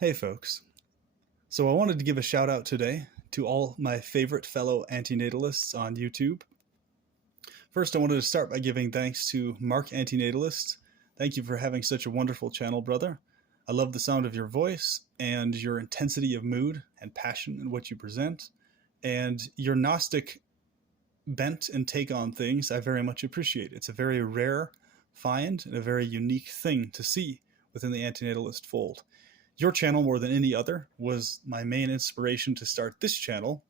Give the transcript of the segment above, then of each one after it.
Hey folks. So I wanted to give a shout out today to all my favorite fellow antinatalists on YouTube. First, I wanted to start by giving thanks to Mark Antinatalist. Thank you for having such a wonderful channel, brother. I love the sound of your voice and your intensity of mood and passion in what you present, and your Gnostic bent and take on things I very much appreciate. It's a very rare find and a very unique thing to see within the antinatalist fold. Your channel, more than any other, was my main inspiration to start this channel.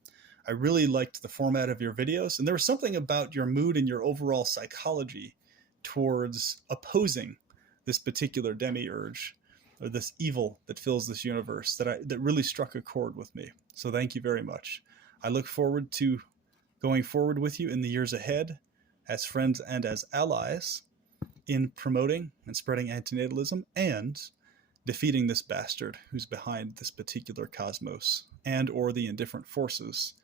I really liked the format of your videos, and there was something about your mood and your overall psychology towards opposing this particular demiurge or this evil that fills this universe that really struck a chord with me. So thank you very much. I look forward to going forward with you in the years ahead as friends and as allies in promoting and spreading antinatalism and defeating this bastard who's behind this particular cosmos and or the indifferent forces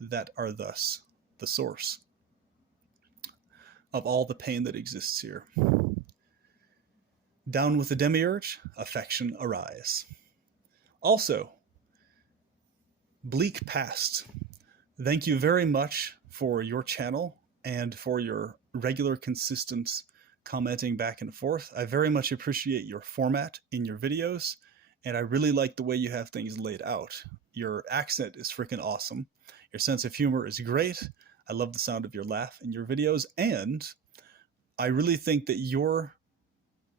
that are thus the source of all the pain that exists here. Down with the demiurge, affection arise. Also, Bleak Past, thank you very much for your channel and for your regular, consistent commenting back and forth. I very much appreciate your format in your videos, and I really like the way you have things laid out. Your accent is freaking awesome. Your sense of humor is great. I love the sound of your laugh in your videos, and I really think that your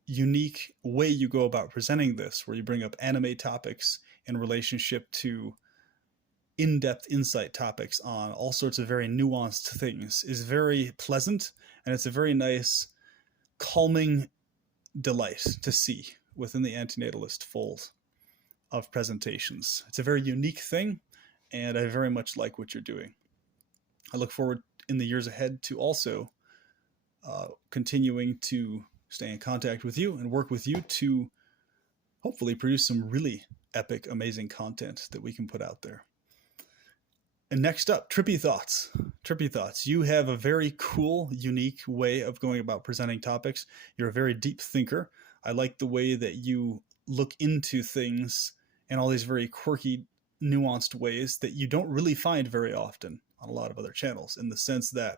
unique way you go about presenting this, where you bring up anime topics in relationship to in-depth insight topics on all sorts of very nuanced things, is very pleasant, and it's a very nice calming delight to see within the antinatalist fold of presentations. It's a very unique thing, and I very much like what you're doing. I look forward in the years ahead to also continuing to stay in contact with you and work with you to hopefully produce some really epic, amazing content that we can put out there. And next up, Trippy Thoughts. Trippy Thoughts. You have a very cool, unique way of going about presenting topics. You're a very deep thinker. I like the way that you look into things in all these very quirky, nuanced ways that you don't really find very often on a lot of other channels, in the sense that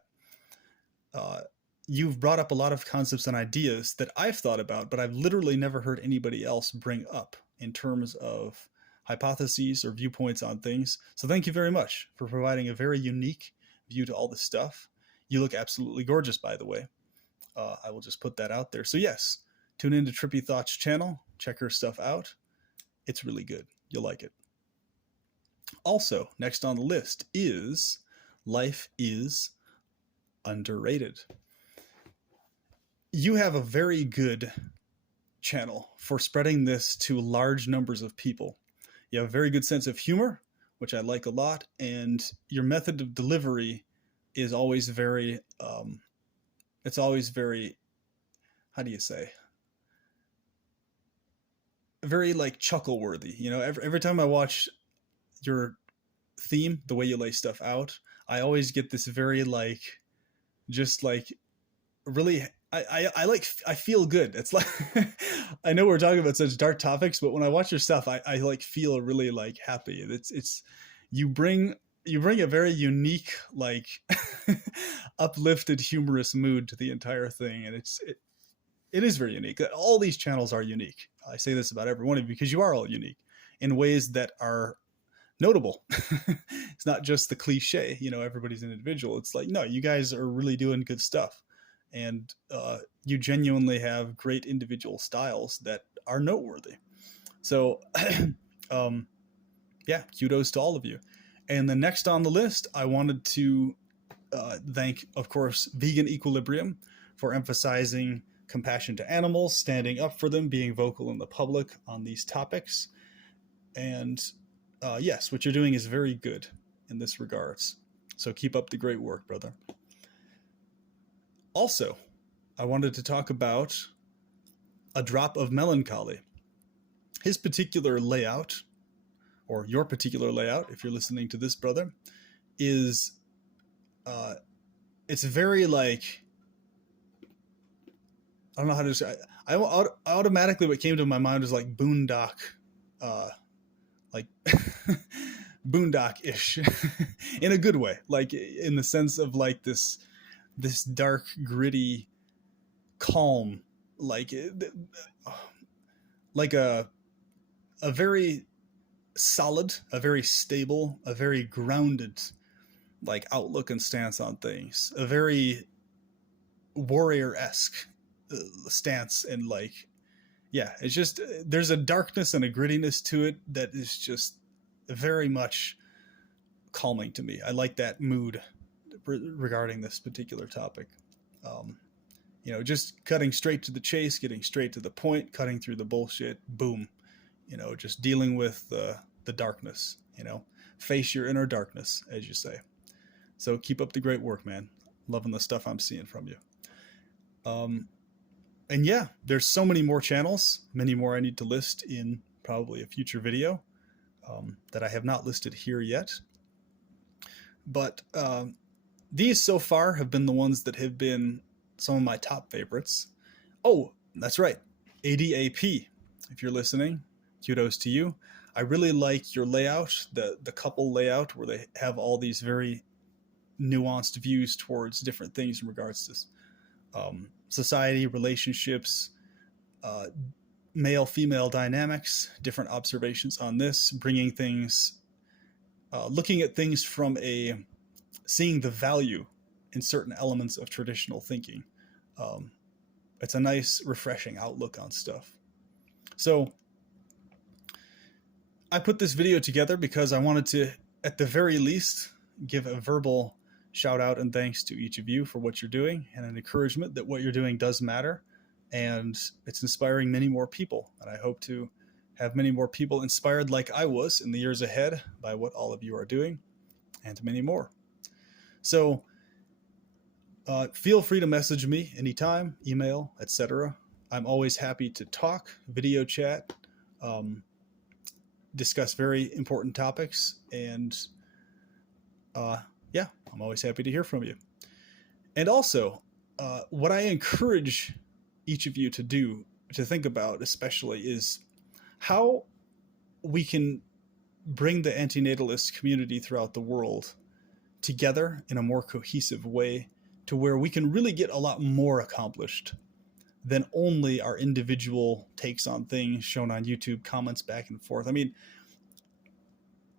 you've brought up a lot of concepts and ideas that I've thought about, but I've literally never heard anybody else bring up in terms of hypotheses or viewpoints on things. So thank you very much for providing a very unique view to all this stuff. You look absolutely gorgeous, by the way. I will just put that out there. So yes, tune into Trippy Thoughts channel. Check her stuff out. It's really good. You'll like it. Also, next on the list is Life is Underrated. You have a very good channel for spreading this to large numbers of people. You have a very good sense of humor, which I like a lot, and your method of delivery is always very, it's always very, how do you say? Very like chuckle worthy. You know, every time I watch your theme, the way you lay stuff out, I always get this very like, just like really, I feel good. It's like, I know we're talking about such dark topics, but when I watch your stuff, I like feel really like happy. It's, you bring a very unique, like uplifted, humorous mood to the entire thing. And it is very unique. All these channels are unique. I say this about every one of you because you are all unique in ways that are notable. It's not just the cliche, you know, everybody's an individual. It's like, no, you guys are really doing good stuff. And you genuinely have great individual styles that are noteworthy. So, yeah, kudos to all of you. And the next on the list, I wanted to thank, of course, Vegan Equilibrium for emphasizing compassion to animals, standing up for them, being vocal in the public on these topics. And yes, what you're doing is very good in this regards. So keep up the great work, brother. Also, I wanted to talk about A Drop of Melancholy. His particular layout, or your particular layout, if you're listening to this, brother, is, it's very like, I don't know how to describe it. Automatically what came to my mind was like boondock like boondock-ish in a good way, like in the sense of like this dark, gritty, calm, like like a very solid, a very stable, a very grounded like outlook and stance on things, a very warrior-esque stance, and like yeah, it's just there's a darkness and a grittiness to it that is just very much calming to me. I like that mood regarding this particular topic. You know, just cutting straight to the chase, getting straight to the point, cutting through the bullshit, boom. You know, just dealing with the darkness, you know, face your inner darkness, as you say. So keep up the great work, man. Loving the stuff I'm seeing from you. And yeah, there's so many more channels, many more I need to list in probably a future video that I have not listed here yet. But these so far have been the ones that have been some of my top favorites. Oh, that's right. ADAP, if you're listening, kudos to you. I really like your layout, the couple layout, where they have all these very nuanced views towards different things in regards to society, relationships, male-female dynamics, different observations on this, bringing things, looking at things from seeing the value in certain elements of traditional thinking. It's a nice, refreshing outlook on stuff. So I put this video together because I wanted to, at the very least, give a verbal shout out and thanks to each of you for what you're doing, and an encouragement that what you're doing does matter, and it's inspiring many more people. And I hope to have many more people inspired like I was in the years ahead by what all of you are doing, and many more. So feel free to message me anytime, email, etc. I'm always happy to talk, video chat, discuss very important topics, and yeah, I'm always happy to hear from you. And also, what I encourage each of you to do, to think about especially, is how we can bring the antinatalist community throughout the world together in a more cohesive way, to where we can really get a lot more accomplished than only our individual takes on things shown on YouTube, comments back and forth. I mean,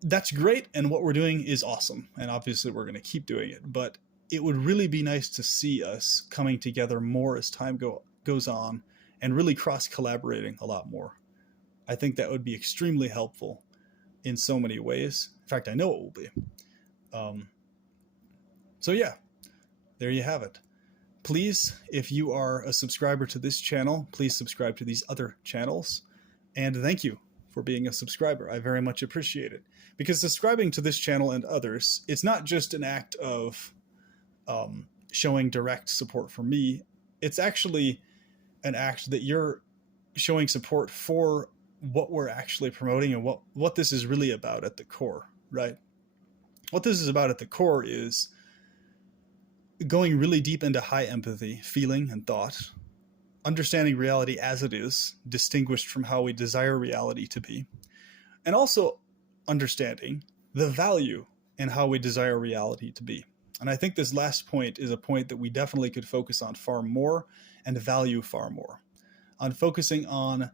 that's great, and what we're doing is awesome, and obviously we're going to keep doing it, but it would really be nice to see us coming together more as time goes on, and really cross-collaborating a lot more. I think that would be extremely helpful in so many ways. In fact, I know it will be. So yeah, there you have it. Please, if you are a subscriber to this channel, please subscribe to these other channels, and thank you for being a subscriber. I very much appreciate it. Because subscribing to this channel and others, it's not just an act of showing direct support for me. It's actually an act that you're showing support for what we're actually promoting and what this is really about at the core, right? What this is about at the core is going really deep into high empathy, feeling, and thought, understanding reality as it is, distinguished from how we desire reality to be, and also understanding the value in how we desire reality to be. And I think this last point is a point that we definitely could focus on far more and value far more, on focusing on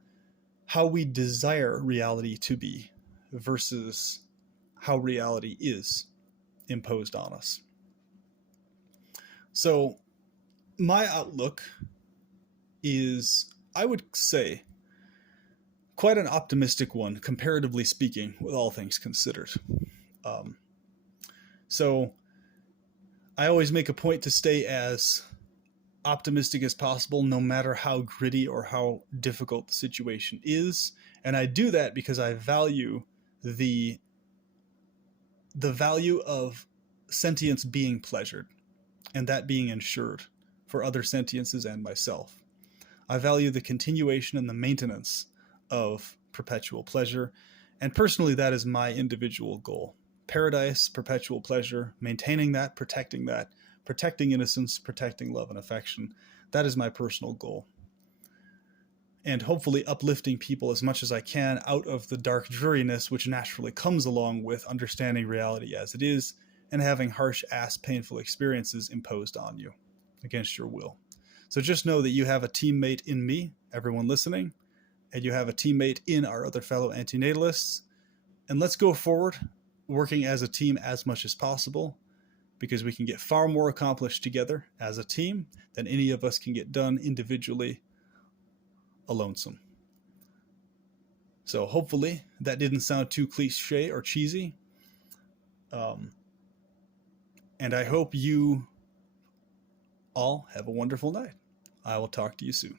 how we desire reality to be versus how reality is imposed on us. So my outlook is, I would say, quite an optimistic one, comparatively speaking, with all things considered. So I always make a point to stay as optimistic as possible, no matter how gritty or how difficult the situation is. And I do that because I value the value of sentience being pleasured, and that being ensured for other sentiences and myself. I value the continuation and the maintenance of perpetual pleasure, and personally that is my individual goal. Paradise, perpetual pleasure, maintaining that, protecting innocence, protecting love and affection. That is my personal goal. and hopefully uplifting people as much as I can out of the dark dreariness which naturally comes along with understanding reality as it is and having harsh ass painful experiences imposed on you against your will. So just know that you have a teammate in me, everyone listening, and you have a teammate in our other fellow antinatalists. And let's go forward working as a team as much as possible, because we can get far more accomplished together as a team than any of us can get done individually alonesome. So hopefully that didn't sound too cliche or cheesy. And I hope you all have a wonderful night. I will talk to you soon.